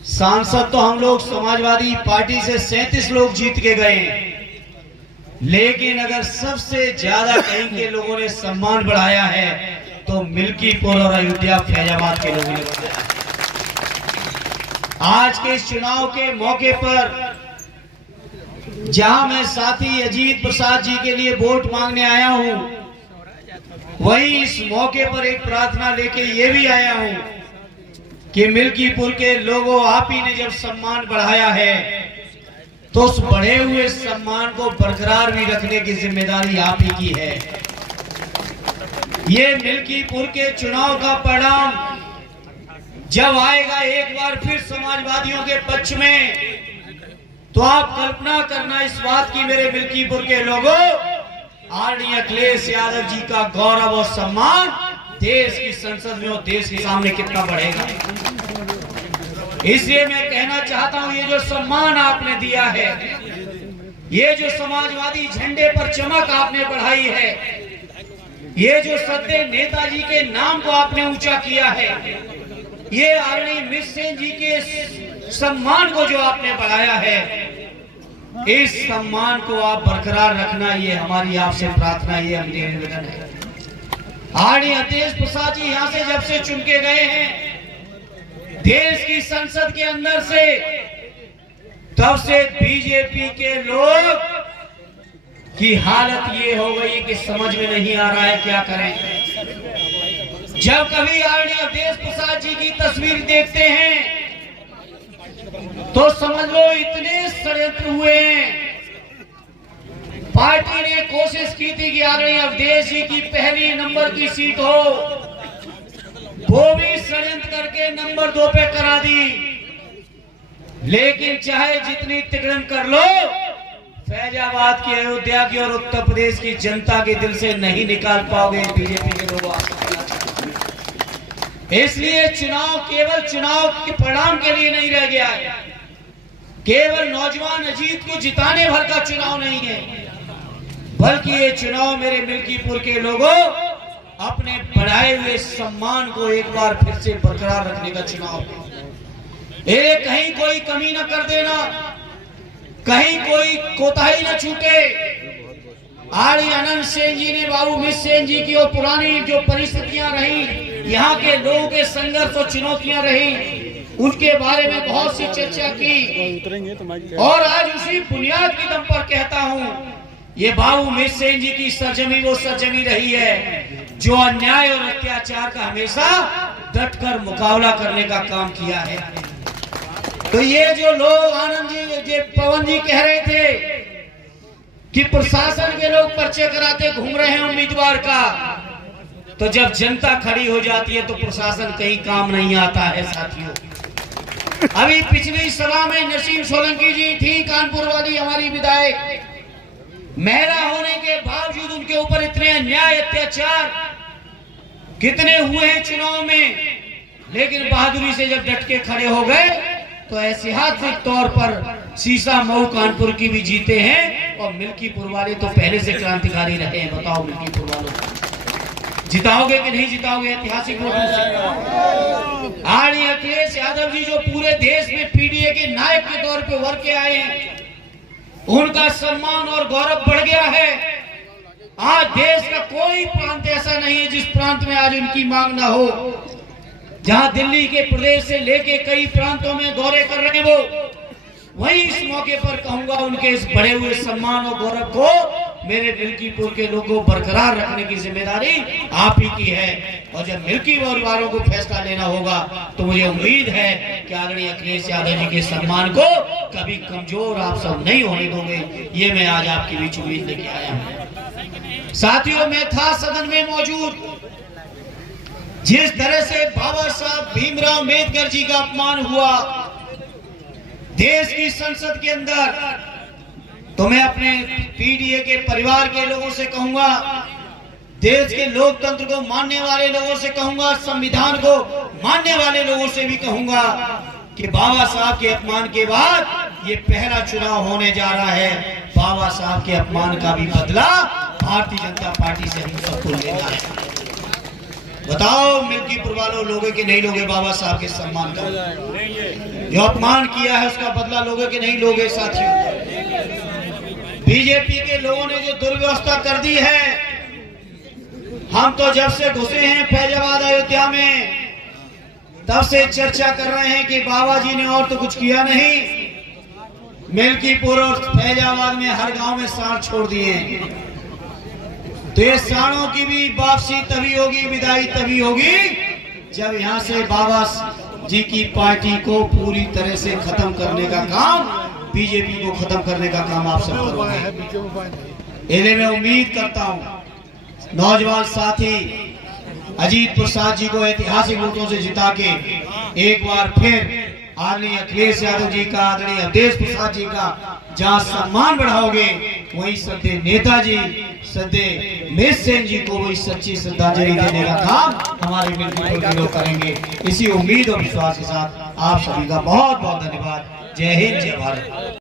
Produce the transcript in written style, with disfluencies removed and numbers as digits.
सांसद तो हम लोग समाजवादी पार्टी से 37 लोग जीत के गए, लेकिन अगर सबसे ज्यादा कहीं के लोगों ने सम्मान बढ़ाया है तो मिल्कीपुर और अयोध्या फैजाबाद के लोगों ने बढ़ाया। आज के इस चुनाव के मौके पर जहां मैं साथी अजीत प्रसाद जी के लिए वोट मांगने आया हूं, वहीं इस मौके पर एक प्रार्थना लेके ये भी आया हूं कि मिल्कीपुर के लोगों, आप ही ने जब सम्मान बढ़ाया है तो उस बढ़े हुए सम्मान को बरकरार भी रखने की जिम्मेदारी आप ही की है। ये मिल्कीपुर के चुनाव का परिणाम जब आएगा एक बार फिर समाजवादियों के पक्ष में, तो आप कल्पना करना इस बात की मेरे मिल्कीपुर के लोगों, आदरणीय अखिलेश यादव जी का गौरव और सम्मान देश की संसद में और देश के सामने कितना बढ़ेगा। इसलिए मैं कहना चाहता हूं, ये जो सम्मान आपने दिया है, ये जो समाजवादी झंडे पर चमक आपने बढ़ाई है, ये जो सत्य नेताजी के नाम को आपने ऊंचा किया है, ये आदरणीय मिश्र जी के सम्मान को जो आपने बढ़ाया है, इस सम्मान को आप बरकरार रखना, ये हमारी आपसे प्रार्थना, ये हमारी निवेदन है। आदरणीय अखिलेश प्रसाद जी यहाँ से जब से चुन के गए हैं देश की संसद के अंदर से, तब से बीजेपी के लोग की हालत ये हो गई कि समझ में नहीं आ रहा है क्या करें। जब कभी आदरणीय अखिलेश प्रसाद जी की तस्वीर देखते हैं तो समझ लो इतने षड्यंत्र हुए हैं। पार्टी ने कोशिश की थी कि आदरणीय अखिलेश जी की पहली नंबर की सीट हो, वो भी षड्यंत्र करके नंबर 2 पे करा दी। लेकिन चाहे जितनी तिकड़म कर लो, फैजाबाद की, अयोध्या की और उत्तर प्रदेश की जनता के दिल से नहीं निकाल पाओगे बीजेपी के लोग। इसलिए चुनाव केवल चुनाव के परिणाम के लिए नहीं रह गया है, केवल नौजवान अजीत को जिताने भर का चुनाव नहीं है, बल्कि ये चुनाव मेरे मिल्कीपुर के लोगों अपने बढ़ाए हुए सम्मान को एक बार फिर से बरकरार रखने का चुनाव है। कहीं कोई कमी न कर देना, कहीं कोई कोताही न छूटे। आदरणीय अनंत सेन जी ने, बाबू मिश्र सेन जी की और पुरानी जो परिस्थितियां रही, यहाँ के लोगों के संघर्ष और चुनौतियां रही, उनके बारे में बहुत सी चर्चा की। और आज उसी बुनियाद की दम पर कहता हूँ, ये बाबू मिश्र सेन जी की सरजमी वो सरजमी रही है जो अन्याय और अत्याचार का हमेशा डटकर मुकाबला करने का काम किया है। तो ये जो लोग आनंद जी, पवन जी कह रहे थे कि प्रशासन के लोग पर्चे कराते घूम रहे हैं उम्मीदवार का, तो जब जनता खड़ी हो जाती है तो प्रशासन कहीं काम नहीं आता है साथियों। अभी पिछली सभा में नसीम सोलंकी जी थी, कानपुर वाली हमारी विधायक, महिला होने के बावजूद उनके ऊपर इतने अन्याय अत्याचार कितने हुए हैं चुनाव में, लेकिन बहादुरी से जब डट के खड़े हो गए तो ऐतिहासिक तौर पर शीशा मऊ कानपुर की भी जीते हैं। और मिल्कीपुर वाले तो पहले से क्रांतिकारी रहे हैं। बताओ मिल्कीपुर वालों, जिताओगे कि नहीं जिताओगे ऐतिहासिक वोटों से? आदरणीय अखिलेश यादव जी जो पूरे देश में पीडीए के नायक के तौर पे उभर के आए हैं, उनका सम्मान और गौरव बढ़ गया है। आज देश का कोई प्रांत ऐसा नहीं है जिस प्रांत में आज उनकी मांग ना हो। जहां दिल्ली के प्रदेश से लेके कई प्रांतों में दौरे कर रहे हैं वो, वहीं इस मौके पर कहूंगा उनके इस बढ़े हुए सम्मान और गौरव को मेरे मिल्कीपुर के लोगों बरकरार रखने की जिम्मेदारी आप ही की है। और जब मिल्कीपुर वालों को फैसला लेना होगा तो मुझे उम्मीद है कि आदरणीय अखिलेश यादव जी के सम्मान को कभी कमजोर आप सब नहीं होने दोगे। ये मैं आज आपके बीच उम्मीद लेके आया हूँ। साथियों, मैं था सदन में मौजूद, जिस तरह से बाबा साहब भीमराव अम्बेडकर जी का अपमान हुआ देश की संसद के अंदर, तो मैं अपने पीडीए के परिवार के लोगों से कहूंगा, देश के लोकतंत्र को मानने वाले लोगों से कहूंगा, संविधान को मानने वाले लोगों से भी कहूंगा कि बाबा साहब के अपमान के बाद ये पहला चुनाव होने जा रहा है। बाबा साहब के अपमान का भी बदला भारतीय जनता पार्टी से हम सबको लेना है। बताओ मिल्कीपुर वालों, लोगे कि नहीं लोगे बाबा साहब के सम्मान का? जो अपमान किया है उसका बदला लोगे कि नहीं लोगे साथियों? बीजेपी के लोगों ने जो दुर्व्यवस्था कर दी है, हम तो जब से घुसे हैं फैजाबाद अयोध्या में तब से चर्चा कर रहे हैं कि बाबा जी ने और तो कुछ किया नहीं। मिल्कीपुर और फैजाबाद में हर गांव में सांड छोड़ दिए हैं। तो ये सांडों की भी वापसी तभी होगी, विदाई तभी होगी जब यहाँ से बाबा जी की पार्टी को पूरी तरह से खत्म करने का काम, बीजेपी को खत्म करने का काम आप सब करोगे। इन्हें मैं उम्मीद करता हूँ नौजवान साथी अजीत प्रसाद जी को ऐतिहासिक वोटों से जिता के एक बार फिर आदरणीय अखिलेश यादव जी का, आदरणीय अवधेश प्रसाद जी का जहाँ सम्मान बढ़ाओगे, वही सद्य नेताजी सद्य मेज सेन जी को वही सच्ची श्रद्धांजलि देने का काम हमारे मिल्कीपुर के लोग करेंगे। इसी उम्मीद और विश्वास के साथ आप सभी का बहुत बहुत धन्यवाद। जय हिंद, जय भारत।